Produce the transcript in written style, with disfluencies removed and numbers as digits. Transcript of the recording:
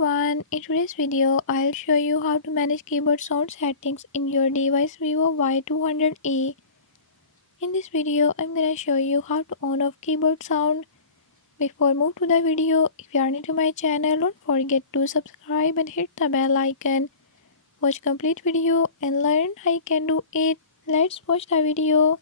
everyone, in today's video I'll show you how to manage keyboard sound settings in your device Vivo Y200e. In this video I'm gonna show you how to on off keyboard sound. Before move to the video, if you are new to my channel, don't forget to subscribe and hit the bell icon. Watch complete video and learn how you can do it. Let's watch the video.